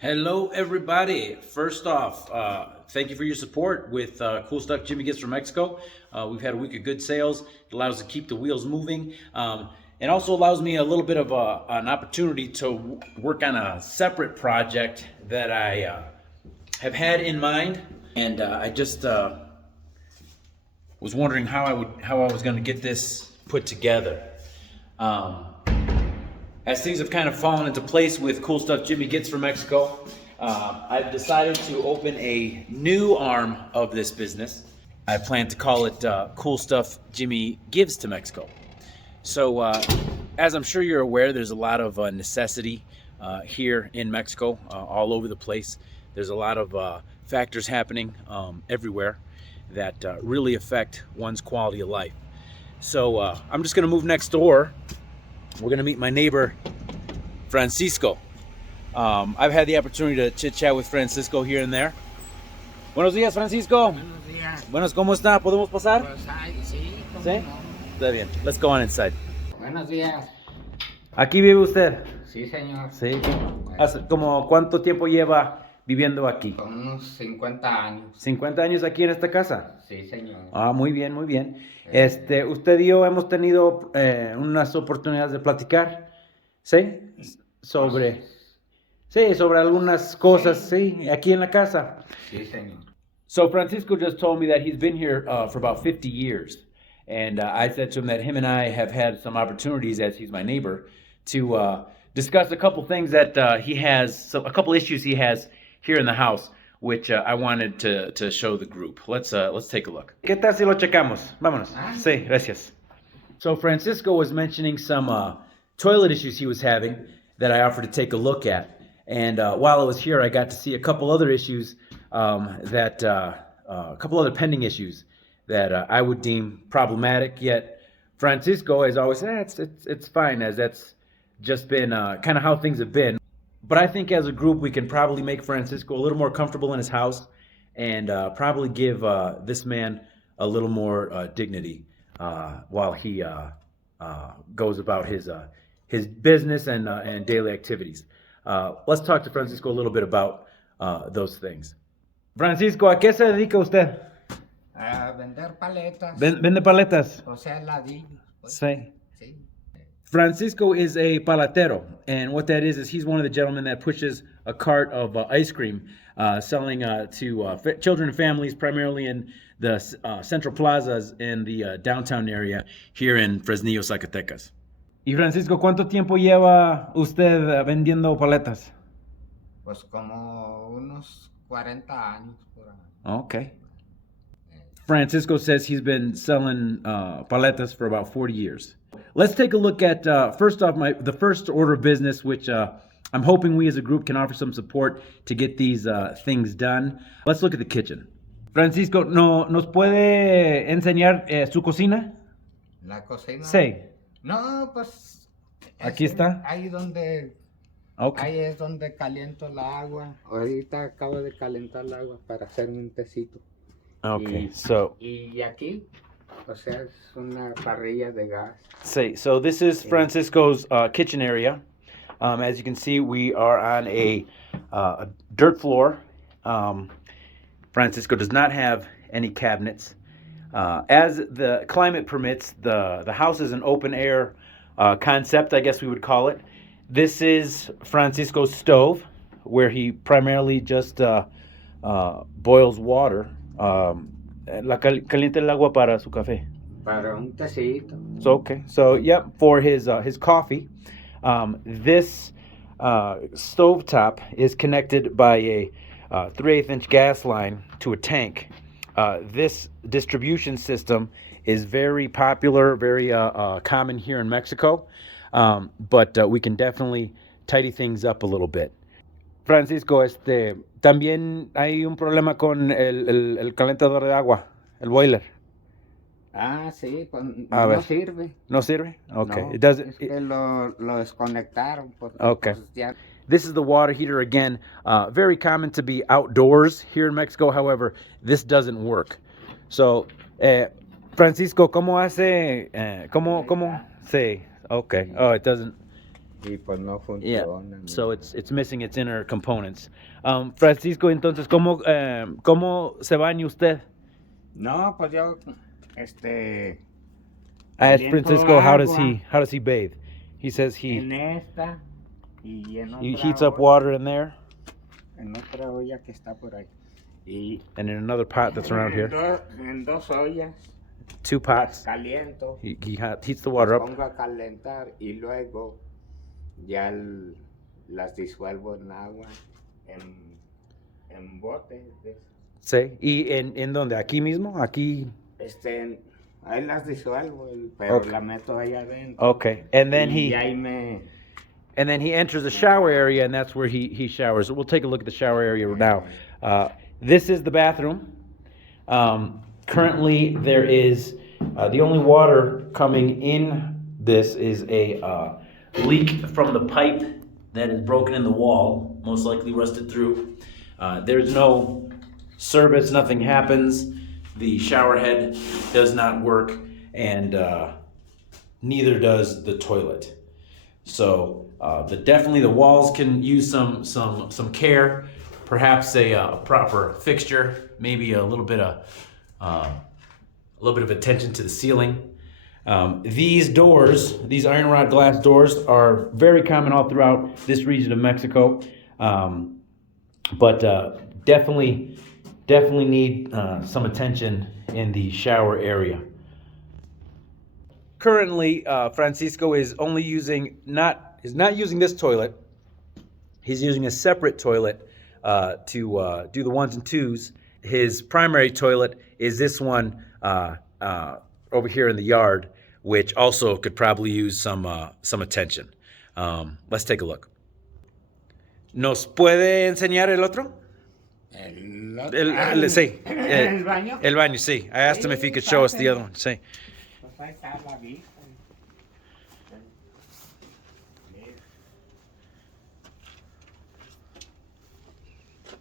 Hello, everybody. First off, thank you for your support with cool stuff Jimmy gets from Mexico. We've had a week of good sales. It allows us to keep the wheels moving. And also allows me a little bit of an opportunity to work on a separate project that I have had in mind. And I just was wondering how I was going to get this put together. As things have kind of fallen into place with cool stuff Jimmy gets from Mexico, I've decided to open a new arm of this business. I plan to call it Cool Stuff Jimmy Gives to Mexico. So, as I'm sure you're aware, there's a lot of necessity here in Mexico, all over the place. There's a lot of factors happening everywhere that really affect one's quality of life. So, I'm just going to move next door. We're going to meet my neighbor, Francisco. I've had the opportunity to chit-chat with Francisco here and there. Buenos días, Francisco. Buenos días. Buenos, ¿cómo está? ¿Podemos pasar? Pues, ay, sí, ¿cómo ¿Sí? no? Está bien. Let's go on inside. Buenos días. ¿Aquí vive usted? Sí, señor. Sí. ¿Como cuánto tiempo lleva viviendo aquí? Con unos 50 años. 50 años aquí en esta casa. Sí, señor. Ah, muy bien, muy bien. Usted y yo hemos tenido unas oportunidades de platicar, ¿sí? Sobre algunas cosas, sí, aquí en la casa. Sí, señor. So Francisco just told me that he's been here for about 50 years. And I said to him that him and I have had some opportunities, as he's my neighbor, to discuss a couple things that he has, so a couple issues he has here in the house, which I wanted to show the group. Let's take a look. ¿Qué tal si lo checamos? Vámonos. Sí, gracias. So Francisco was mentioning some toilet issues he was having that I offered to take a look at. And while I was here, I got to see a couple other issues a couple other pending issues that I would deem problematic. Yet Francisco has always said it's fine, as that's just been kind of how things have been. But I think as a group, we can probably make Francisco a little more comfortable in his house and probably give this man a little more dignity while he goes about his business and daily activities. Let's talk to Francisco a little bit about those things. Francisco, ¿a qué se dedica usted? A vender paletas. Vende paletas. O sea, ladillos. Pues. Sí. Sí. Francisco is a paletero, and what that is he's one of the gentlemen that pushes a cart of ice cream, selling to children and families, primarily in the central plazas in the downtown area here in Fresnillo, Zacatecas. Y Francisco, ¿cuánto tiempo lleva usted vendiendo paletas? Pues como unos 40 años por ahí. Okay. Francisco says he's been selling paletas for about 40 years. Let's take a look at, first off, the first order of business, which I'm hoping we as a group can offer some support to get these things done. Let's look at the kitchen. Francisco, ¿nos puede enseñar su cocina? ¿La cocina? Sí. No, pues... Aquí está. Ahí donde... Okay. Ahí es donde caliento el agua. Ahorita acabo de calentar el agua para hacerme un tecito. Okay, Y aquí, o sea, es una parrilla de gas. So this is Francisco's kitchen area. As you can see, we are on a dirt floor. Francisco does not have any cabinets. As the climate permits, the house is an open air concept, I guess we would call it. This is Francisco's stove, where he primarily just boils water. Calienta el agua para su café. Para un tecito. So yep, for his coffee. This stovetop is connected by a 3/8-inch gas line to a tank. This distribution system is very popular, very common here in Mexico, but we can definitely tidy things up a little bit. Francisco, también hay un problema con el calentador de agua, el boiler. Ah, sí, pues no sirve. ¿No sirve? Okay. No, It doesn't. Es que lo desconectaron. Okay. Pues ya... This is the water heater again. Very common to be outdoors here in Mexico. However, this doesn't work. So, Francisco, ¿cómo hace? ¿Cómo? Sí. Okay. Oh, it doesn't. y pues no Yeah. funcionan. So it's missing its inner components. Francisco, entonces, ¿cómo se baña usted? No, pues yo, I asked caliento Francisco agua how does he bathe? He says en esta y en he otra heats up olla, water in there en otra olla que está por ahí. Y and in another pot that's around here. en dos ollas Two las pots. caliento, Heats the water las up. pongo a calentar y luego ya las disuelvo en agua, en botes de esos. Sí. ¿Y en dónde? ¿Aquí mismo? Aquí. Ahí las disuelvo, pero Okay. la meto ahí adentro. Okay. And then y he ahí me... enters the shower area, and that's where he showers. We'll take a look at the shower area now. This is the bathroom. Currently, there is the only water coming in. This is a leak from the pipe that is broken in the wall, most likely rusted through. There's no service, nothing happens. The shower head does not work, and neither does the toilet. So definitely the walls can use some care, perhaps a proper fixture, maybe a little bit of attention to the ceiling. These doors, these iron rod glass doors, are very common all throughout this region of Mexico, but definitely need some attention in the shower area. Currently, Francisco is only not using this toilet. He's using a separate toilet to do the ones and twos. His primary toilet is this one over here in the yard, which also could probably use some attention. Let's take a look. ¿Nos puede enseñar el otro? Sí. ¿El baño? El baño, sí. I asked him if he could show us the other one. Sí. Pues ahí está la vista.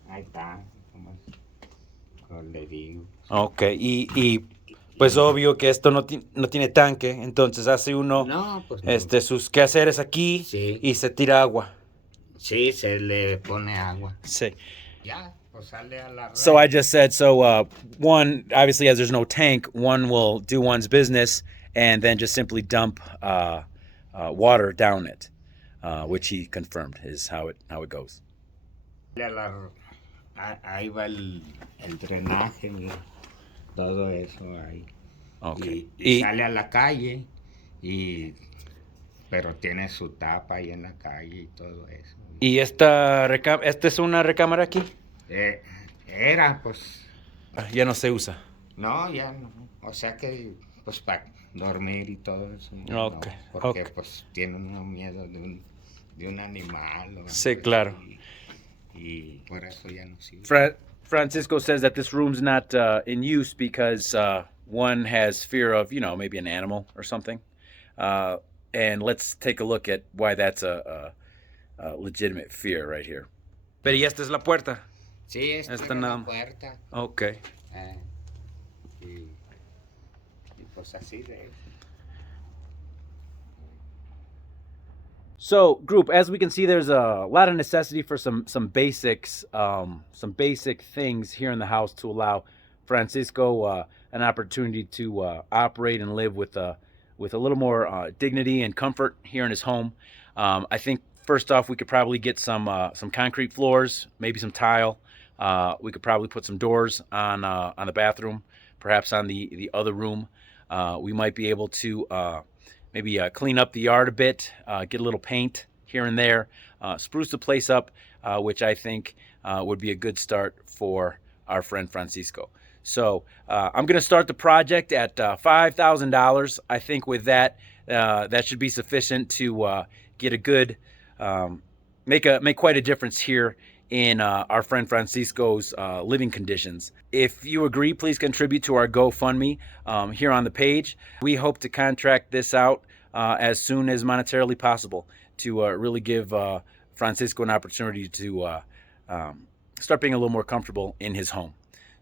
Ahí está, como le digo. Ok, y pues obvio que esto no tiene tanque, entonces hace uno No, pues no. sus quehaceres aquí Sí. y se tira agua. Sí, se le pone agua. Sí. Ya, pues sale a la red. So I just said, one, obviously as there's no tank, one will do one's business and then just simply dump water down it, which he confirmed is how it goes. Ahí va el drenaje, mira, todo eso ahí. Okay. Y sale a la calle, pero tiene su tapa ahí en la calle y todo eso. ¿Y esta es una recámara aquí? Era, pues... Ya no se usa. No, ya no. O sea que, pues, para dormir y todo eso. Okay. No, porque, pues, tiene uno miedo de un animal. O Sí, algo claro. así. Y por eso ya no sirve. Francisco says that this room's not in use because one has fear of, maybe an animal or something. And let's take a look at why that's a legitimate fear right here. Pero y esta es la puerta. Sí, esta es la puerta. Okay. Y pues así de... So, group, as we can see, there's a lot of necessity for some basics, some basic things here in the house to allow Francisco an opportunity to operate and live with a little more dignity and comfort here in his home. I think first off, we could probably get some concrete floors, maybe some tile. We could probably put some doors on the bathroom, perhaps on the other room. We might be able to maybe clean up the yard a bit, get a little paint here and there, spruce the place up, which I think would be a good start for our friend Francisco. So I'm going to start the project at $5,000. I think with that, that should be sufficient to get a good, make quite a difference here in our friend Francisco's living conditions. If you agree, please contribute to our GoFundMe here on the page. We hope to contract this out as soon as monetarily possible to really give Francisco an opportunity to start being a little more comfortable in his home.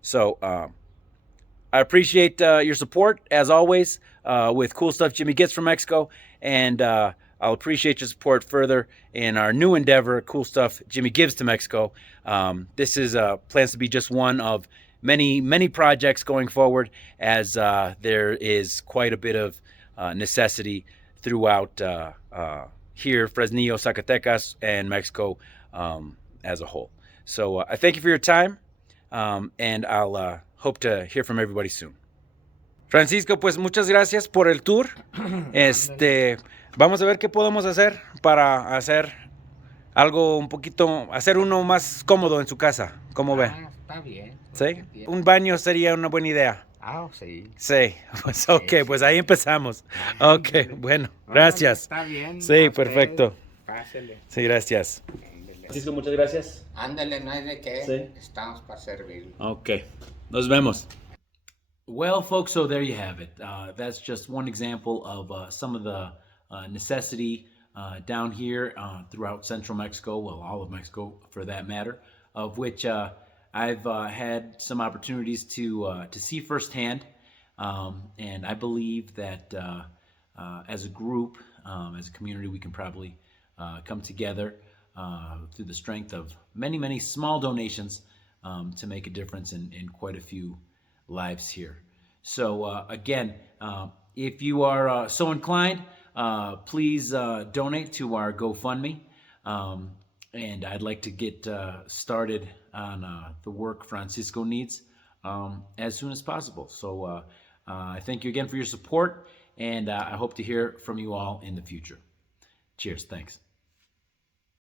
So I appreciate your support, as always, with cool stuff Jimmy gets from Mexico, and I'll appreciate your support further in our new endeavor, Cool Stuff Jimmy Gives to Mexico. This is plans to be just one of many projects going forward, as there is quite a bit of necessity throughout here, Fresnillo, Zacatecas, and Mexico as a whole. So I thank you for your time, and I'll hope to hear from everybody soon. Francisco, pues muchas gracias por el tour. Vamos a ver qué podemos hacer para hacer algo un poquito, hacer uno más cómodo en su casa. ¿Cómo ve? Está bien. ¿Sí? Un baño sería una buena idea. Sí. Sí, pues ok, Sí, pues sí. ahí empezamos. Ok, bueno, gracias. Está bien. Sí, a perfecto. usted, Pásele. Sí, gracias. Ándele. Francisco, muchas gracias. Ándele, no hay de qué. Sí. Estamos para servir. Ok, nos vemos. Well, folks, so there you have it. That's just one example of some of the necessity down here throughout central Mexico, well, all of Mexico for that matter, of which I've had some opportunities to see firsthand. And I believe that as a group, as a community, we can probably come together through the strength of many small donations to make a difference in quite a few lives here. So again, if you are so inclined, please donate to our GoFundMe. And I'd like to get started on the work Francisco needs as soon as possible. So I thank you again for your support, and I hope to hear from you all in the future. Cheers. Thanks.